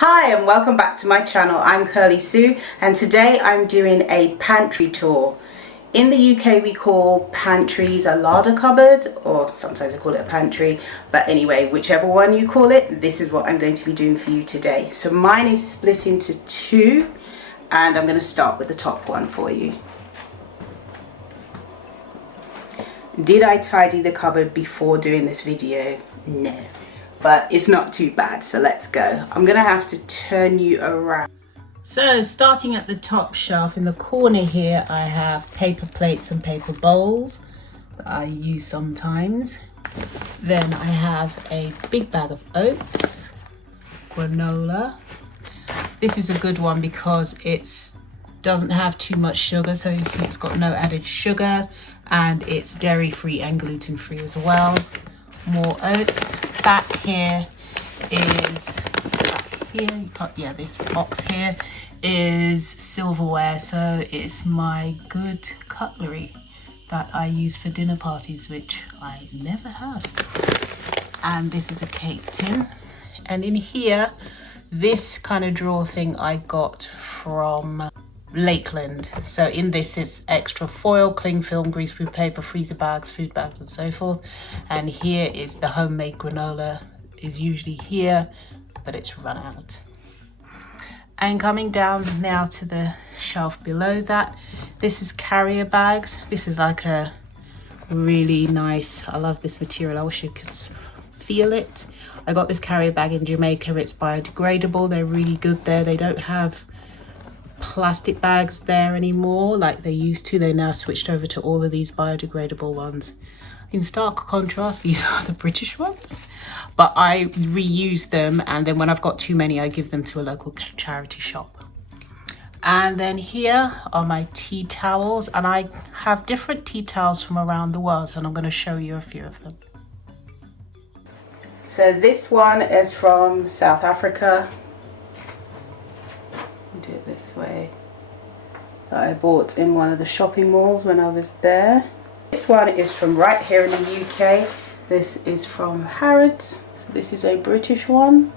Hi and welcome back to my channel. I'm Kirly-sue and today I'm doing a pantry tour. In the UK we call pantries a larder cupboard, or sometimes I call it a pantry, but anyway, whichever one you call it, this is what I'm going to be doing for you today. So mine is split into two and I'm going to start with the top one for you. Did I tidy the cupboard before doing this video? No. But it's not too bad, so let's go. I'm gonna have to turn you around. So starting at the top shelf in the corner here, I have paper plates and paper bowls that I use sometimes. Then I have a big bag of oats, granola. This is a good one because it doesn't have too much sugar, so you see it's got no added sugar, and it's dairy free and gluten free as well. More oats. Back here is, this box here is silverware, so it's my good cutlery that I use for dinner parties, which I never have. And this is a cake tin. And in here, this kind of drawer thing I got from Lakeland. So in this is extra foil, cling film, greaseproof paper, freezer bags, food bags and so forth. And here is the homemade granola, is usually here, but it's run out. And coming down now to the shelf below that, this is carrier bags. This is like a really nice, I love this material, I wish you could feel it. I got this carrier bag in Jamaica, it's biodegradable, they're really good there. They don't have plastic bags there anymore like they used to. They now switched over to all of these biodegradable ones. In stark contrast, these are the British ones, but I reuse them, and then when I've got too many I give them to a local charity shop. And then here are my tea towels, and I have different tea towels from around the world, and I'm going to show you a few of them. So this one is from South Africa. Do it this way, that I bought in one of the shopping malls when I was there. This one is from right here in the UK. This is from Harrods, so this is a British one,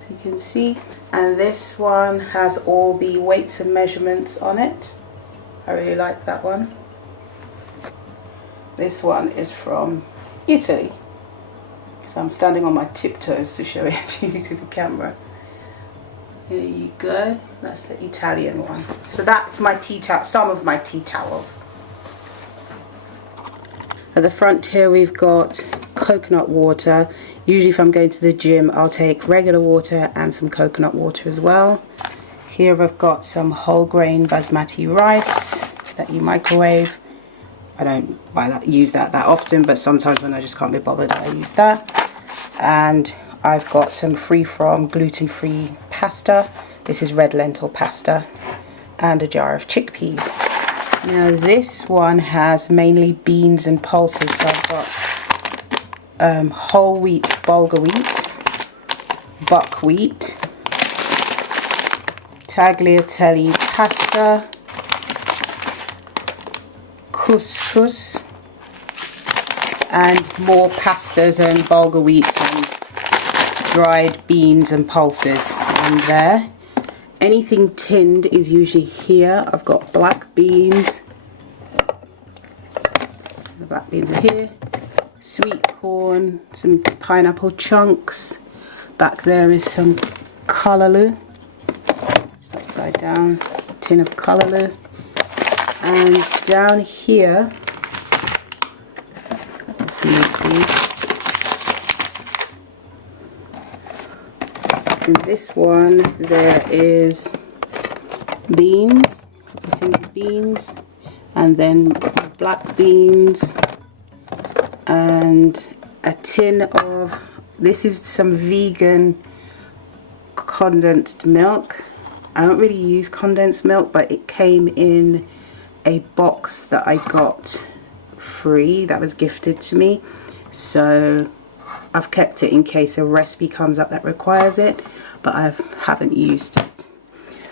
so you can see. And this one has all the weights and measurements on it. I really like that one. This one is from Italy, so I'm standing on my tiptoes to show it to you to the camera. Here you go, that's the Italian one. So that's my tea towel, some of my tea towels. At the front here we've got coconut water. Usually if I'm going to the gym I'll take regular water and some coconut water as well. Here I've got some whole grain basmati rice that you microwave. I don't use that often, but sometimes when I just can't be bothered I use that. And I've got some free from gluten-free pasta. This is red lentil pasta, and a jar of chickpeas. Now this one has mainly beans and pulses, so I've got whole wheat bulgur wheat, buckwheat, tagliatelle pasta, couscous, and more pastas and bulgur wheat and dried beans and pulses in there. Anything tinned is usually here. I've got black beans. The black beans are here. Sweet corn, some pineapple chunks. Back there is some callaloo. Just upside down, tin of callaloo. And down here, in this one there is beans, beans, and then black beans, and a tin of, this is some vegan condensed milk. I don't really use condensed milk, but it came in a box that I got free, that was gifted to me, so I've kept it in case a recipe comes up that requires it, but I haven't used it.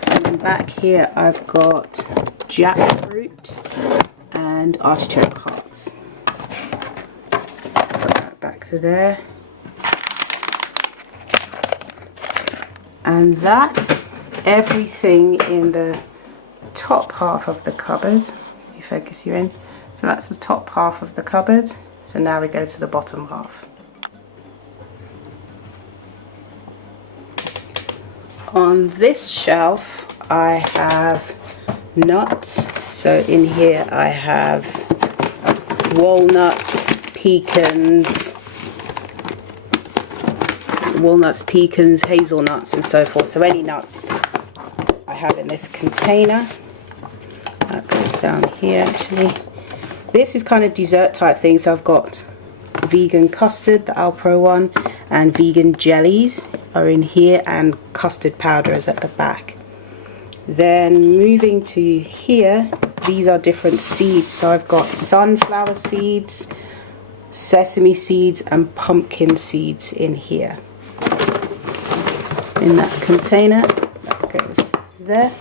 And then back here I've got jackfruit and artichoke hearts. Put that back to there. And that's everything in the top half of the cupboard. You focus you in. So that's the top half of the cupboard. So now we go to the bottom half. On this shelf I have nuts. So in here I have walnuts, pecans, hazelnuts and so forth. So any nuts I have in this container. That goes down here actually. This is kind of dessert type thing, so I've got vegan custard, the APRON one, and vegan jellies are in here, and custard powder is at the back. Then moving to here, these are different seeds. So I've got sunflower seeds, sesame seeds and pumpkin seeds in here. In that container, that goes there.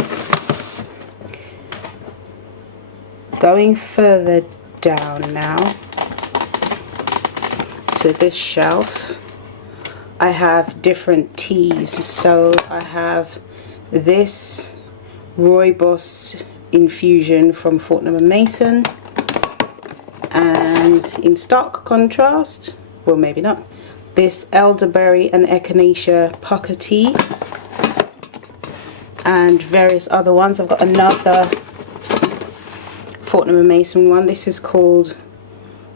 Going further down now to this shelf, I have different teas. So I have this Rooibos infusion from Fortnum & Mason, and in stark contrast, well maybe not, this elderberry and echinacea pucker tea, and various other ones. I've got another Fortnum & Mason one. This is called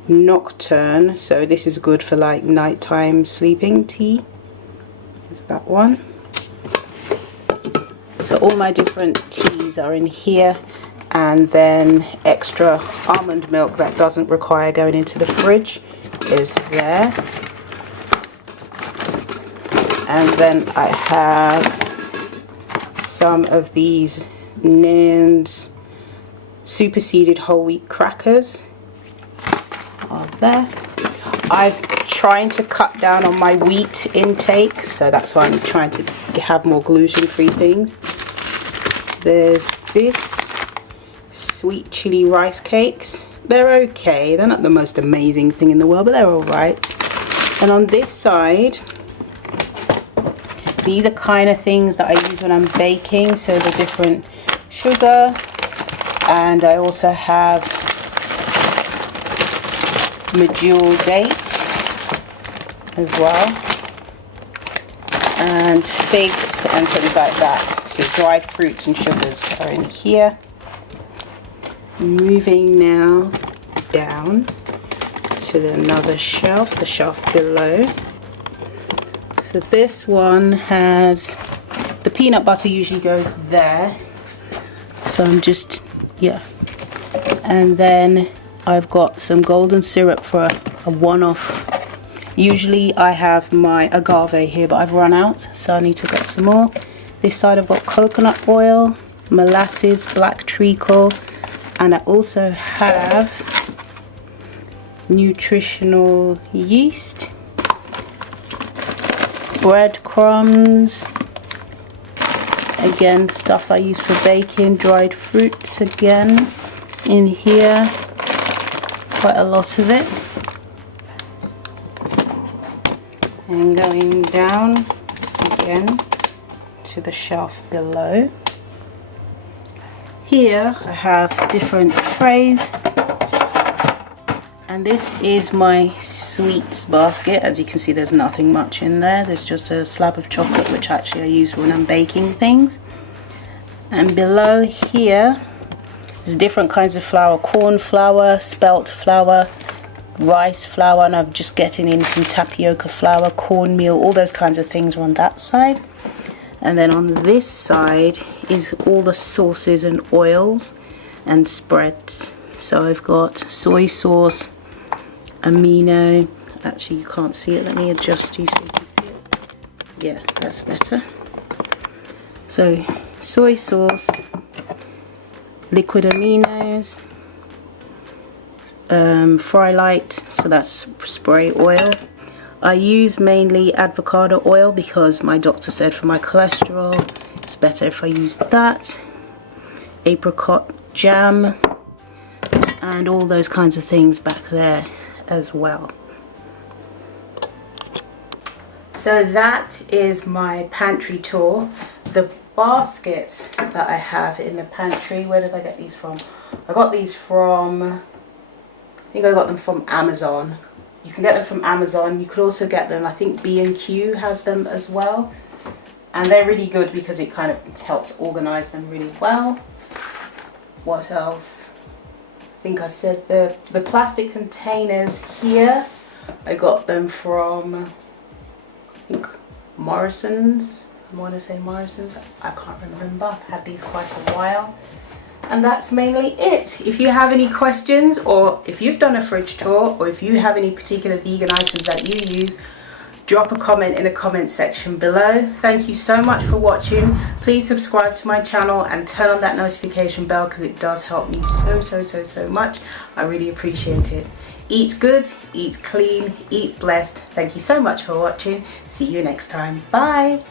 Nocturne, so this is good for like nighttime sleeping tea. There's that one. So all my different teas are in here, and then extra almond milk that doesn't require going into the fridge is there. And then I have some of these Nan's superseded whole wheat crackers are there. I'm trying to cut down on my wheat intake, so that's why I'm trying to have more gluten-free things. There's this sweet chili rice cakes. They're okay, they're not the most amazing thing in the world, but they're alright. And on this side, these are kind of things that I use when I'm baking, so the different sugar, and I also have medjool dates as well, and figs and things like that. So dried fruits and sugars are in here. Moving now down to another shelf, the shelf below. So this one has, the peanut butter usually goes there, so I'm just, yeah. And then I've got some golden syrup for a one-off. Usually I have my agave here, but I've run out, so I need to get some more. This side I've got coconut oil, molasses, black treacle, and I also have nutritional yeast, breadcrumbs, again stuff I use for baking, dried fruits again in here, quite a lot of it. And going down again to the shelf below, here I have different trays, and this is my sweets basket. As you can see, there's nothing much in there, there's just a slab of chocolate which actually I use when I'm baking things. And below here there's different kinds of flour, corn flour, spelt flour, rice flour, and I'm just getting in some tapioca flour, cornmeal, all those kinds of things are on that side. And then on this side is all the sauces and oils and spreads. So I've got soy sauce, amino, actually you can't see it, let me adjust you so you can see it. Yeah, that's better. So soy sauce, liquid aminos, fry light, so that's spray oil. I use mainly avocado oil because my doctor said for my cholesterol it's better if I use that. Apricot jam and all those kinds of things back there as well. So that is my pantry tour. The baskets that I have in the pantry, where did I get these from? I got these from, I think I got them from Amazon. You can get them from Amazon. You could also get them, I think B&Q has them as well. And they're really good because it kind of helps organize them really well. What else? I think I said the plastic containers here, I got them from, I think Morrison's. I want to say Morrison's. I can't remember. I've had these quite a while. And that's mainly it. If you have any questions, or if you've done a fridge tour, or if you have any particular vegan items that you use, drop a comment in the comment section below. Thank you so much for watching. Please subscribe to my channel and turn on that notification bell because it does help me so much. I really appreciate it. Eat good, eat clean, eat blessed. Thank you so much for watching. See you next time. Bye.